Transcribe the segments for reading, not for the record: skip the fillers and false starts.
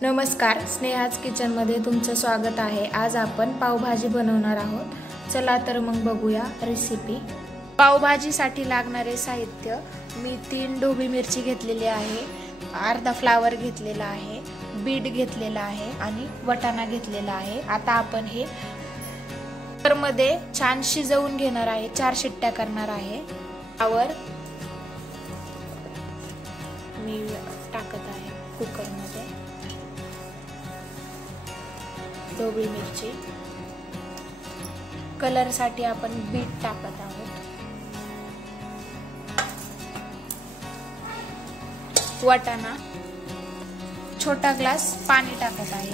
नमस्कार, स्नेहाज किचनमध्ये तुमचं स्वागत आहे। आज आपण पावभाजी बनवणार आहोत। चला तर मग बघूया रेसिपी। पावभाजीसाठी लागणारे साहित्य मी 3 ढोबळी मिरची घेतलेली आहे, अर्धा फ्लावर घेतलेला आहे, बीट घेतलेला आहे आणि वाटाणा घेतलेला आहे। आता आपण हे कुकरमध्ये छान शिजवून घेणार आहे। 4 शिट्ट्या करणार आहे। फ्लावर मी टाकत आहे कुकरमध्ये, ढोबळी मिरची, कलर साठी आपण बीट टाकत आहोत, वाटाणा, छोटा ग्लास पाणी टाकत आहे,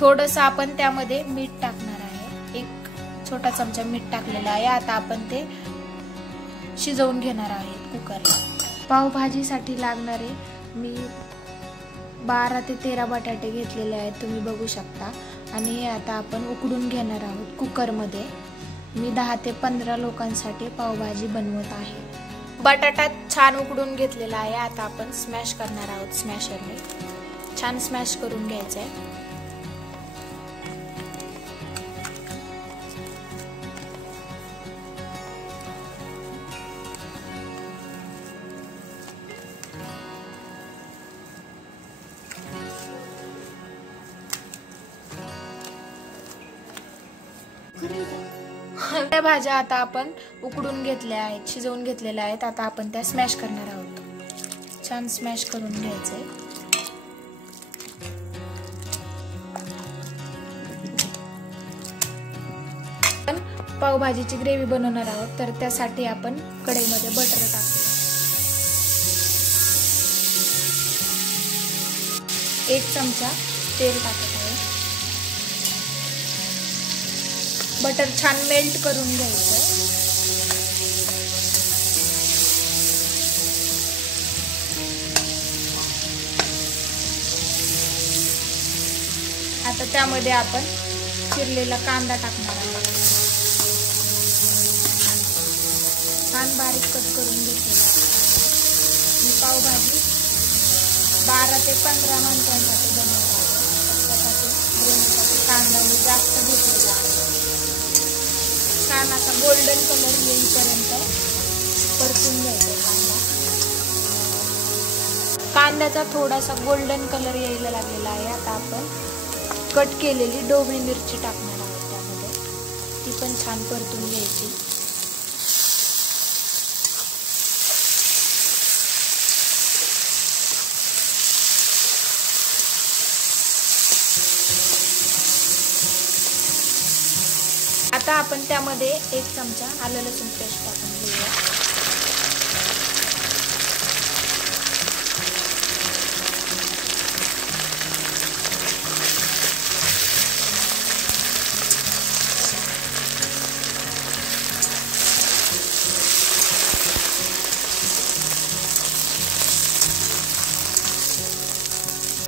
थोडंसं आपण त्यामध्ये मीठ टाकणार आहे, 1 छोटा चमचा मीठ टाकलेला आहे। आता आपण ते शिजवून घेणार आहोत कुकरला। पावभाजीसाठी लागणारे मी 12 ते 13 बटाटे घेतलेले आहेत, तुम्ही बघू शकता। आणि हे आता आपण उकडून घेणार आहोत कुकरमध्ये। मी 10 ते 15 लोकांसाठी पावभाजी बनवत आहे। बटाटा छान उकडून घेतलेला आहे। आता आपण स्मॅश करणार आहोत, स्मॅशरने छान स्मॅश करून घ्यायचं आहे। त्या भाज्या आता आपण उकडून घेतल्या आहेत, शिजवून घेतलेल्या आहेत। आता आपण त्या स्मॅश करणार आहोत, छान स्मॅश करून घ्यायचंय। आपण पावभाजीची ग्रेव्ही बनवणार आहोत, तर त्यासाठी आपण कढईमध्ये बटर टाकूया। 1 चमचा तेल टाकत आहे। बटर छान मेल्ट करून घ्यायचं। आता त्यामध्ये आपण चिरलेला कांदा टाकणार आहोत, छान बारीक कट करून घेतलेला आहे। मी पावभाजी 12 ते 15 मिनिटांसाठी बनवत आहे, त्यासाठी कांदा मी जास्त घेतलेला आहे। छान असा गोल्डन कलर येईपर्यंत परतून घ्यायचा कांदा। कांद्याचा थोडासा गोल्डन कलर यायला लागलेला आहे। आता आपण कट केलेली ढोबळी मिरची टाकणार आहोत त्यामध्ये, ती पण छान परतून घ्यायची। आता आपण त्यामध्ये 1 चमचा आलं लसूण पेस्ट टाकून घेऊया।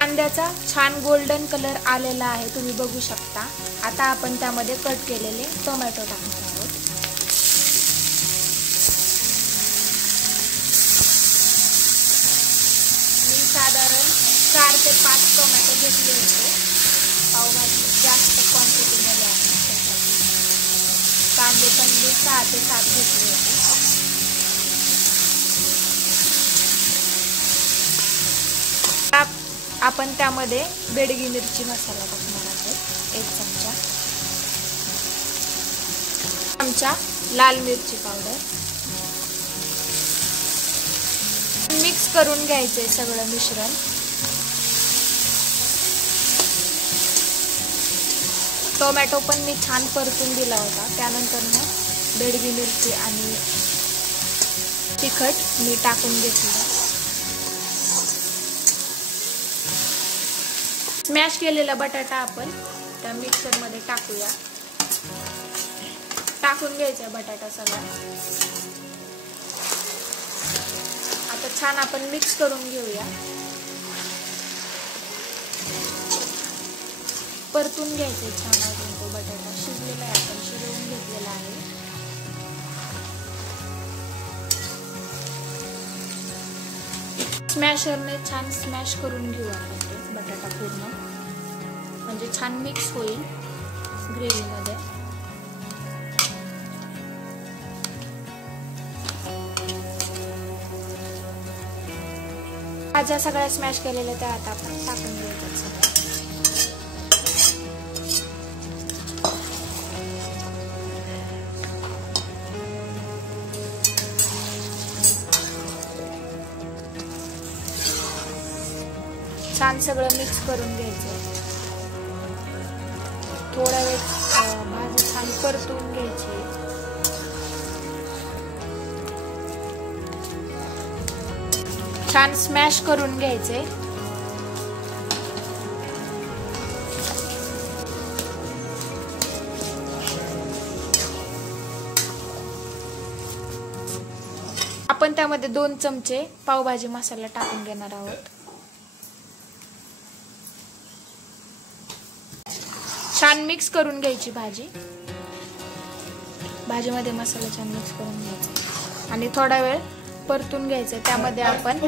कांद्याचा छान गोल्डन कलर आलेला आहे, तुम्ही बघू शकता। आता आपण त्यामध्ये कट केलेले टोमॅटो टाकणार आहोत। मी साधारण 4 ते 5 टोमॅटो घेतले होते, पावभाजी जास्त क्वांटिटीमध्ये आहे त्यासाठी। कांदे पण मी 6 ते 7 घेतले होते। आपण त्यामध्ये बेडगी मिरची मसाला टाकणार आहोत, 1 चमचा लाल मिरची पावडर। मिक्स करून घ्यायचे सगळं मिश्रण। टोमॅटो पण मी छान परतून दिला होता, त्यानंतर मग बेडगी मिरची आणि तिखट मी टाकून घेतलं। स्मॅश केलेला बटाटा आपण त्या मिक्सर मध्ये टाकूया, टाकून घ्यायचा बटाटा सगळा। आता छान आपण मिक्स करून घेऊया, परतून घ्यायचे छान। अजून तो बटाटा शिजलेला आहे, आपण शिजवून घेतलेला आहे। स्मॅशरने छान स्मॅश करून घेऊ आपण ते बटाटा पूर्ण, म्हणजे छान मिक्स होईल ग्रेव्हीमध्ये. भाज्या सगळ्या स्मॅश केलेल्या त्या आता आपण टाकून घ्यायच्या सगळ्या. छान सगळं मिक्स करून घ्यायचं. थोडा वेळ भाजी छान परतून घ्यायची. छान स्मॅश करून घ्यायचे. आपण त्यामध्ये 2 चमचे पावभाजी मसाला टाकून घेणार आहोत. छान मिक्स करून घ्यायची भाजी. भाजीमध्ये मसाला छान मिक्स करून घ्यायचा आणि थोडा वेळ परतून घ्यायचं. त्यामध्ये आपण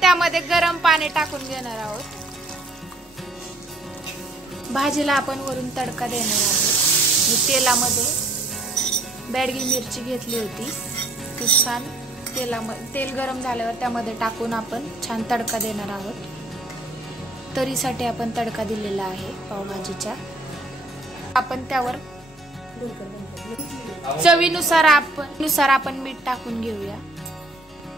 त्यामध्ये गरम पाणी टाकून घेणार आहोत. भाजीला आपण वरून तडका देणार आहोत. मी तेलामध्ये बेडगी मिरची घेतली होती, ती छान तेल गरम झाल्यावर त्यामध्ये टाकून आपण छान तडका देणार आहोत. तरीसाठी आपण तडका दिलेला आहे पावभाजीच्या. आपण त्यावर चवीनुसार आपण मीठ टाकून घेऊया.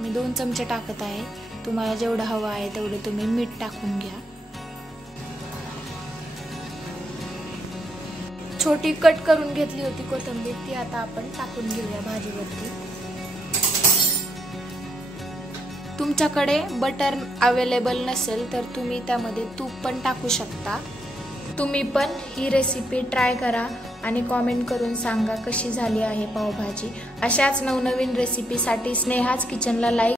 मी 2 चमचे टाकत आहे. तुम्हाला जेवढं हवं आहे तेवढे तुम्ही मीठ टाकून घ्या. छोटी कट करून घेतली होती कोथिंबीर, ती आता आपण टाकून घेऊया भाजीवरती. तुमच्याकडे बटर अवेलेबल नसेल तर तुम्ही त्यामध्ये तूप पण टाकू शकता. तुम्ही पण ही रेसिपी ट्राय करा आणि कॉमेंट करून सांगा कशी झाली आहे पावभाजी. अशाच नवनवीन रेसिपीसाठी स्नेहाज किचनला लाईक